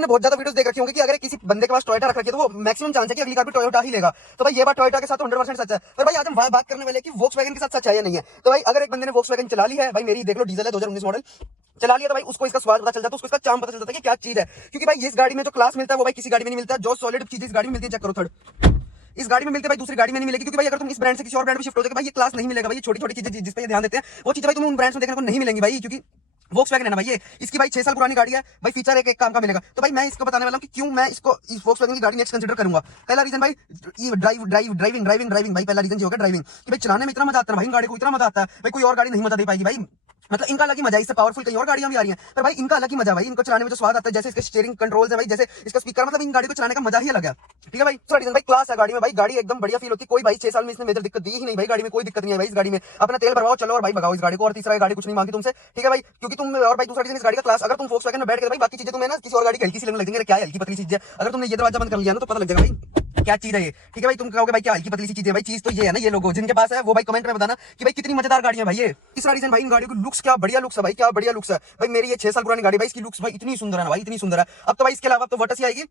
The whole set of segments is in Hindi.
तुमने बहुत ज्यादा वीडियोस देख रखी होंगी कि अगर किसी बंदे के पास टोयोटा रख रखी है तो वो मैक्सिमम चांस है कि अगली कार भी टोयोटा ही लेगा। तो भाई ये बात टोयोटा के साथ 100% सच है। पर भाई आज हम बात करने वाले कि वोक्सवैगन के साथ सच है या नहीं है। तो भाई अगर एक बंदे ने वोक्सवैगन चला ली है, भाई मेरी देख लो डीजल है 2019 मॉडल, चला लिया तो भाई उसको इसका स्वाद पता चल जाता है, उसको इसका चार्म पता चल जाता है कि क्या चीज है। क्योंकि भाई इस गाड़ी में जो क्लास मिलता है वो भाई किसी गाड़ी में नहीं मिलता। जो सॉलिड चीज इस गाड़ी में मिलती है, चेक करो थर्ड इस गाड़ी में मिलते भाई दूसरी गाड़ी में नहीं मिलेगी। क्योंकि भाई अगर तुम इस ब्रांड से किसी और ब्रांड में शिफ्ट हो जाओगे भाई ये क्लास नहीं मिलेगा। भाई ये छोटी छोटी चीजें जिस पे ध्यान देते हैं वो चीजें भाई तुम्हें उन ब्रांड्स में देखने को नहीं मिलेंगी भाई। क्योंकि वोक्सवैगन है ना भाई, ये इसकी भाई 6 साल पुरानी गाड़ी है भाई, फीचर एक काम का मिलेगा। तो भाई मैं इसको बताने वाला हूं कि क्यों मैं इसको इस वोक्सवैगन की गाड़ी नेक्स्ट कंसीडर करूंगा। पहला रीजन भाई ड्राइविंग भाई, पहला रीजन ये होगा ड्राइविंग कि भाई चलाने में इतना मजा आता है भाई, इन गाड़ी को इतना मजा आता है भाई, कोई और गाड़ी नहीं मजा दे पाएगी भाई। मतलब इनका अलग ही मजा है, इससे पावरफुल कई और गाड़ियां भी आ रही हैं पर भाई इनका अलग ही मजा है भाई। इनको चलाने में जो स्वाद आता है, जैसे इसके स्टीयरिंग कंट्रोल्स है भाई, जैसे इसका स्पीकर, मतलब इन गाड़ी को चलाने का मजा ही अलग है। ठीक है भाई। दूसरा रीजन भाई क्लास है गाड़ी में भाई, गाड़ी एकदम बढ़िया फील होती है। कोई भाई 6 साल में इसने मेजर दिक्कत दी ही नहीं भाई, गाड़ी में कोई दिक्कत नहीं है भाई। इस गाड़ी में अपना तेल भरवाओ चलो और भाई भगाओ इस गाड़ी को। और तीसरा गाड़ी कुछ नहीं मांगी तुमसे, ठीक है भाई, क्योंकि तुम और भाई दूसरा रीजन इस गाड़ी का क्लास। अगर तुम वोक्सवैगन में बैठ के भाई बाकी चीजें तुम्हें ना किसी और गाड़ी की हल्की सी लगने लगेंगे, क्या हल्की पतली चीज है। अगर तुमने ये दरवाजा बंद कर लिया ना तो पता लग जाएगा भाई क्या चीज है ये। ठीक है भाई, तुम कहोगे भाई क्या हल्की पतली सी चीज है भाई, चीज तो ये है ना। ये लोगो जिनके पास है वो भाई कमेंट में बताना कि भाई कितनी मजेदार गाड़ी है भाई ये। तीसरा रीजन भाई इन गाड़ियों की लुक्स, क्या बढ़िया लुक्स है भाई, क्या बढ़िया लुक्स है भाई। मेरी ये 6 साल पुरानी गाड़ी भाई, इसकी लुक्स भाई इतनी सुंदर है ना भाई, इतनी सुंदर है। अब तो भाई इसके अलावा तो वर्टस ही आएगी,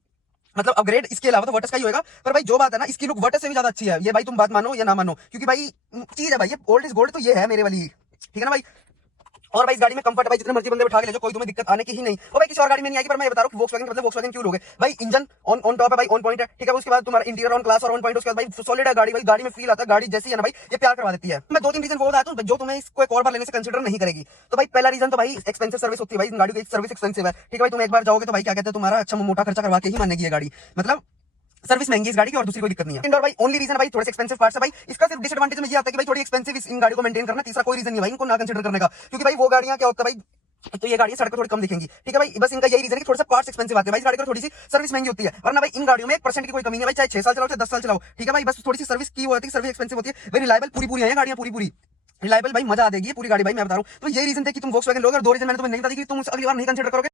मतलब अपग्रेड इसके अलावा तो वर्टस का ही होगा। पर भाई जो बात है ना, इसकी लुक वर्टस से भी ज्यादा अच्छी है ये भाई, तुम बात मानो या ना मानो। क्योंकि भाई चीज है भाई, ये ओल्ड इज गोल्ड तो ये है मेरे वाली, ठीक है ना भाई। और भाई इस गाड़ी में कंफर्ट है भाई, जितने मर्जी बंदे बैठा के ले जाओ, कोई तुम्हें दिक्कत आने की ही नहीं। और भाई किसी और गाड़ी में नहीं आएगी। पर मैं ये बता रहा हूँ कि वोक्सवैगन के मतलब वोक्सवैगन क्यों लोगे भाई। इंजन ऑन टॉप है भाई, ऑन पॉइंट है, ठीक है। उसके बाद तुम्हारा इंटीरियर ऑन क्लास और ऑन पॉइंट। उसके बाद भाई सॉलिड है गाड़ी भाई, गाड़ी में फील आता है गाड़ी जैसी है ना भाई, ये प्यार करवा देती है। मैं 2-3 रीजन वो बताता हूँ जो तुम्हें इसको एक और बार लेने से कंसीडर नहीं करेगी। तो भाई पहला रीजन तो भाई एक्सपेंसिव सर्विस होती है भाई, इन गाड़ी की सर्विस एक्सपेंसिव है, ठीक है भाई। तुम एक बार जाओगे तो भाई क्या कहते हैं, तुम्हारा अच्छा मोटा खर्चा करवा के ही मानेगी ये गाड़ी, मतलब सर्विस महंगी इस गाड़ी की और दूसरी कोई दिक्कत नहीं है। और भाई ओनली रीजन भाई थोड़े से एक्सपेंसिव पार्ट्स है भाई। इसका सिर्फ डिसएडवांटेज में ये आता है कि भाई थोड़ी एक्सपेंसिव इन गाड़ी को मेंटेन करना। तीसरा कोई रीजन नहीं भाई इनको ना कंसीडर करने का। क्योंकि भाई वो गाड़ियां क्या होता है भाई, तो ये गाड़ियां सड़क पर थोड़ी कम दिखेंगी, ठीक है भाई। बस इनका यही रीजन है कि थोड़ा सा पार्ट्स एक्सपेंसिव आते हैं भाई, इस गाड़ी की थोड़ी सी सर्विस महंगी होती है। वरना भाई इन गाड़ियों में 1% की कोई कमी नहीं है भाई, चाहे 6 साल चलाओ चाहे 10 साल चलाओ, ठीक है भाई। बस थोड़ी सी सर्विस की होती है, सर्विस एक्सपेंसिव होती है भाई। रिलायबल पूरी है गाड़ियां, पूरी रिलायबल भाई, मजा आ देगी पूरी गाड़ी भाई, मैं बता रहा हूं। तो यही रीजन थे कि तुम वोक्सवैगन लोगे। और 2 रीजन मैंने तुम्हें नहीं बता दी कि तुम अगली बार नहीं कंसीडर करोगे।